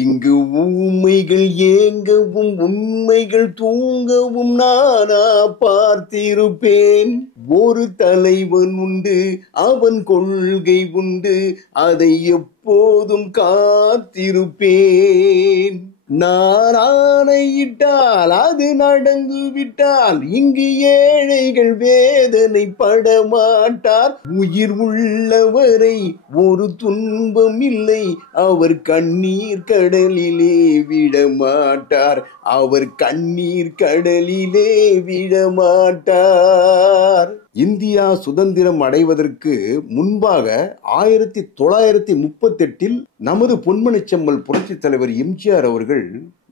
இங்கு ஊமைகள் ஏங்கவும் உண்மைகள் தூங்கவும் நானா பார்த்திருப்பேன். ஒரு தலைவன் உண்டு, அவன் கொள்கை உண்டு, அதை எப்போதும் காத்திருப்பேன். நான் ஆணையிட்டால் அது நடந்து விட்டால் இங்கு ஏழைகள் வேதனை படமாட்டார். உயிர் உள்ளவரை ஒரு துன்பம் இல்லை, அவர் கண்ணீர் கடலிலே விடமாட்டார். அவர் கண்ணீர் கடலிலே விடமாட்டார். இந்தியா சுதந்திரம் அடைவதற்கு முன்பாக 1938 நமது பொன்மனச்செம்மல் புரட்சித் தலைவர் எம்ஜிஆர் அவர்கள்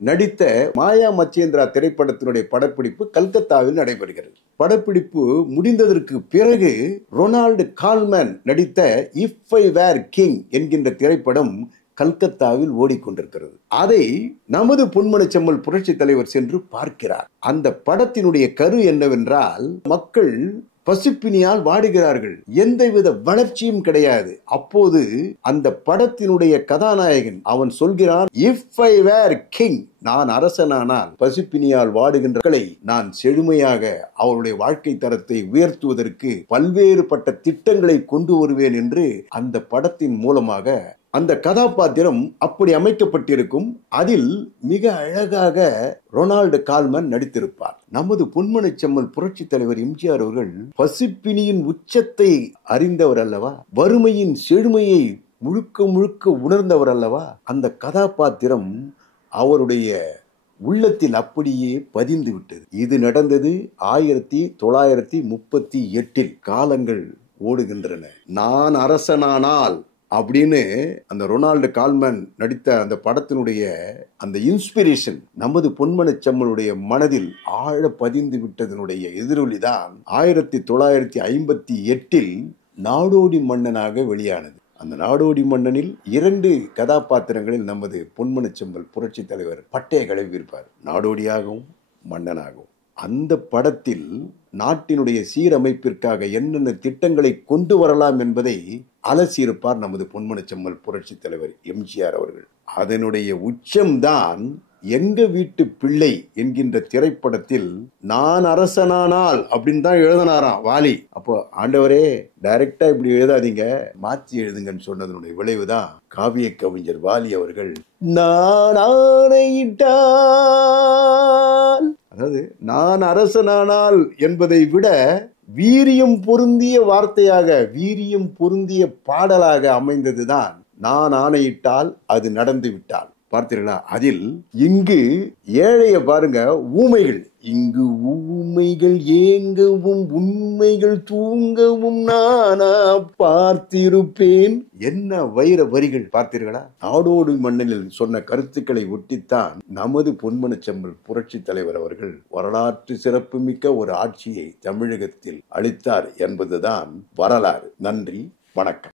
நடித்த மாயா மச்சேந்திரா திரைப்படத்தினுடைய படப்பிடிப்பு கல்கத்தாவில் நடைபெறுகிறது. படப்பிடிப்பு முடிந்ததற்கு பிறகு ரொனால்டு கால்மேன் நடித்த இஃப் ஐ வேர் கிங் என்கின்ற திரைப்படம் கல்கத்தாவில் ஓடிக்கொண்டிருக்கிறது. அதை நமது பொன்மனச்செம்மல் புரட்சி தலைவர் சென்று பார்க்கிறார். அந்த படத்தினுடைய கரு என்னவென்றால், மக்கள் பசிப்பினியால் வாடுகிறார்கள், எந்தவித வளர்ச்சியும் கிடையாது. அப்போது அந்த படத்தினுடைய கதாநாயகன் அவன் சொல்கிறான், இஃப் ஐ வேர் கிங், நான் அரசனானால் பசிப்பினியால் வாடுகின்றவர்களை நான் செழுமையாக அவருடைய வாழ்க்கை தரத்தை உயர்த்துவதற்கு பல்வேறுபட்ட திட்டங்களை கொண்டு வருவேன் என்று அந்த படத்தின் மூலமாக அந்த கதாபாத்திரம் அப்படி அமைக்கப்பட்டிருக்கும். அதில் மிக அழகாக ரொனால்டு கால்மேன் நடித்திருப்பார். நமது பொன்மனச்செம்மல் புரட்சி தலைவர் எம்ஜிஆர் அவர்கள் பசிப்பினியின் உச்சத்தை அறிந்தவர் அல்லவா, வறுமையின் செழுமையை முழுக்க முழுக்க உணர்ந்தவர் அல்லவா. அந்த கதாபாத்திரம் அவருடைய உள்ளத்தில் அப்படியே பதிந்து விட்டது. இது நடந்தது 1938. காலங்கள் ஓடுகின்றன. நான் அரசனானால் அப்படின்னு அந்த ரொனால்டு கால்மேன் நடித்த அந்த படத்தினுடைய அந்த இன்ஸ்பிரேஷன் நமது பொன்மனச்செம்மலுடைய மனதில் ஆழ பதிந்து விட்டதனுடைய எதிரொலிதான் 1958 நாடோடி மன்னனாக வெளியானது. அந்த நாடோடி மன்னனில் 2 கதாபாத்திரங்களில் நமது பொன்மனச்செம்மல் புரட்சி தலைவர் பட்டைய கிளப்பியிருப்பார், நாடோடியாகவும் மன்னனாகவும். அந்த படத்தில் நாட்டினுடைய சீரமைப்பிற்காக என்னென்ன திட்டங்களை கொண்டு வரலாம் என்பதை அலசியிருப்பார் நமது பொன்மனச்செம்மல் புரட்சி தலைவர் எம்ஜிஆர் அவர்கள். அதனுடைய உச்சம்தான் எங்க வீட்டு பிள்ளை என்கின்ற திரைப்படத்தில் நான் அரசனானால் அப்படின்னு தான் எழுதினாராம் வாலி. அப்போ ஆண்டவரே டைரக்டா இப்படி எழுதாதீங்க, மாற்றி எழுதுங்கன்னு சொன்னதனுடைய விளைவுதான் காவிய கவிஞர் வாலி அவர்கள் நான் ஆணையிட்டால், அதாவது நான் அரசனானால் என்பதை விட வீரியம் பொருந்திய வார்த்தையாக, வீரியம் பொருந்திய பாடலாக அமைந்ததுதான் நான் ஆணையிட்டால் அது நடந்து விட்டால். பார்த்தீர்களா? அதில் இங்கு ஏழைய பாருங்க, ஊமைகள், இங்கு ஊமைகள் ஏங்கவும் உண்மைகள் தூங்கவும் நானா பார்த்திருப்பேன். என்ன வைர வரிகள் பார்த்தீர்களா? நாடோடி மன்னனில் சொன்ன கருத்துக்களை ஒட்டித்தான் நமது பொன்மனச்செம்மல் புரட்சி தலைவர் அவர்கள் வரலாற்று சிறப்புமிக்க ஒரு ஆட்சியை தமிழகத்தில் அளித்தார் என்பதுதான் வரலாறு. நன்றி, வணக்கம்.